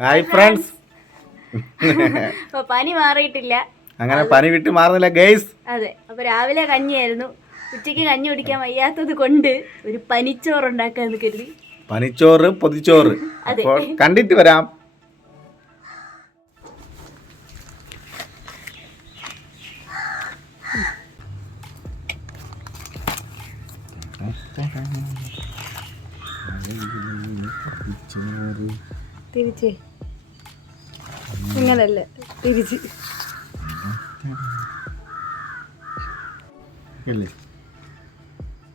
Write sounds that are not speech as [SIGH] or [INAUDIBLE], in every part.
Hi friends അപ്പൊ പനി മാറിയിട്ടില്ല അങ്ങനെ പനി വിട്ട് മാറുന്നില്ല ഗൈസ് അതെ അപ്പൊ രാവിലെ കഞ്ഞിയായിരുന്നു ഉച്ചയ്ക്ക് കഞ്ഞി കുടിക്കാൻ വയ്യാത്തത് കൊണ്ട് ഒരു പനിച്ചോറ് ഉണ്ടാക്കാന്ന് കരുതി പനിച്ചോറ് പൊതിച്ചോറ് അതെ. അപ്പോൾ കണ്ടിട്ട് വരാം തിരിച്ച്. ഇങ്ങനല്ല തിരിച്ച്.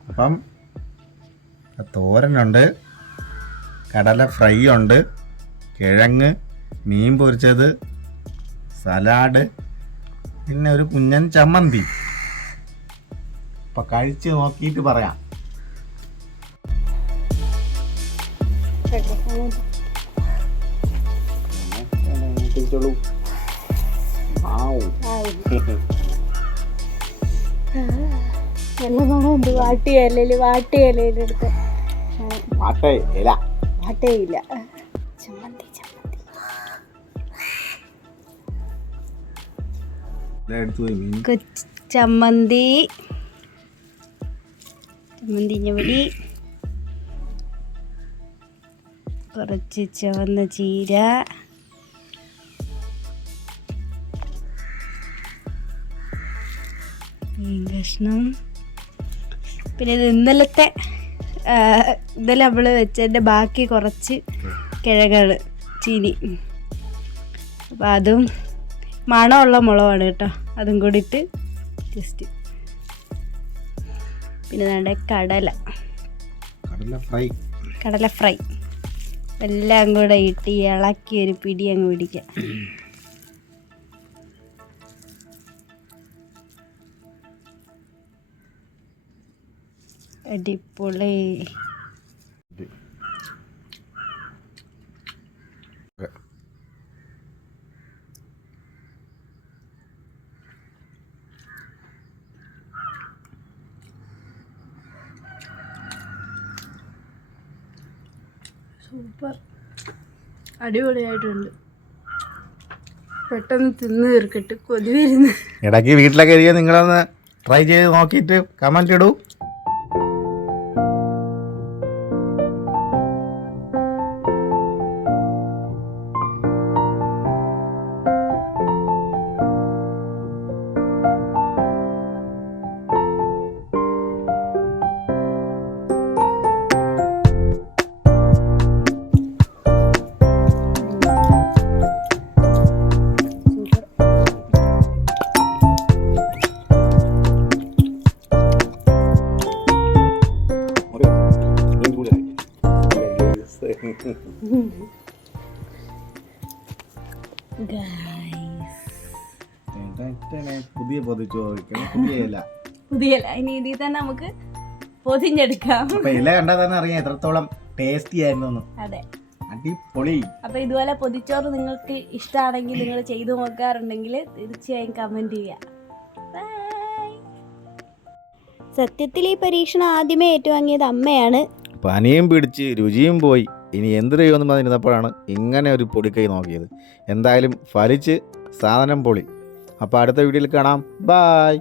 അപ്പം തോരനുണ്ട് കടല ഫ്രൈ ഉണ്ട് കിഴങ്ങ് മീൻ പൊരിച്ചത് സലാഡ് പിന്നെ ഒരു കുഞ്ഞൻ ചമ്മന്തി. അപ്പം കഴിച്ച് നോക്കിയിട്ട് പറയാം. നല്ല മണമുണ്ട് വാട്ടിയ ഇലയിൽ വാട്ടിയ ഇലയിലെടുത്ത് വാട്ടേ ഇല വാട്ടേയില്ല ചമ്മന്തി ചമ്മന്തി. ചമ്മന്തി. ചമ്മന്തി ഞവടി. കുറച്ച് ചുവന്ന ചീര. കഷ്ണം. പിന്നെ ഇത് ഇന്നലത്തെ ഇന്നലെ നമ്മൾ വെച്ചതിന്റെ ബാക്കി കുറച്ച് കിഴങ്ങാണ് ചീനി. അപ്പം അതും മണമുള്ള മുളകാണ് കേട്ടോ. അതും കൂടി ഇട്ട് ജസ്റ്റ്. പിന്നെ നമ്മുടെ കടല. കടല ഫ്രൈ. കടല ഫ്രൈ. എല്ലാം കൂടെ ഇട്ട് ഇളക്കി ഒരു പിടി അങ്ങ് പിടിക്കാം. [COUGHS] അടിപൊളി. സൂപ്പർ. അടിപൊളിയായിട്ടുണ്ട്. പെട്ടെന്ന് തിന്ന് തീർക്കട്ട്. കൊതി വരുന്നു. ഇടയ്ക്ക് വീട്ടിലൊക്കെ ഇരിക്കുക നിങ്ങളൊന്ന് ട്രൈ ചെയ്ത് നോക്കിയിട്ട് കമന്റ് ഇടൂ. പുതിയ പുതിയ ഇല. ഇനി ഇതിൽ തന്നെ നമുക്ക് പൊതിഞ്ഞെടുക്കാം. അപ്പൊ ഇല കണ്ടാൽ തന്നെ അറിയാം എത്രത്തോളം ടേസ്റ്റി ആയിരുന്നു അതെ. അടിപൊളി. അപ്പൊ ഇതുപോലെ പൊതിച്ചോറ് നിങ്ങൾക്ക് ഇഷ്ടമാണെങ്കിൽ നിങ്ങൾ ചെയ്തു നോക്കാറുണ്ടെങ്കിൽ തീർച്ചയായും കമന്റ് ചെയ്യുക സത്യത്തിൽ ഈ പരീക്ഷണം ആദ്യമേ ഏറ്റുവാങ്ങിയത് അമ്മയാണ്. പനിയും പിടിച്ച് രുചിയും പോയി. ഇനി എന്ത് ചെയ്യുമെന്ന് പറഞ്ഞിരുന്നപ്പോഴാണ് ഇങ്ങനെ ഒരു പൊടിക്കൈ നോക്കിയത്. എന്തായാലും ഫലിച്ച് സാധനം പൊളി. അപ്പോൾ അടുത്ത വീഡിയോയിൽ കാണാം. ബായ്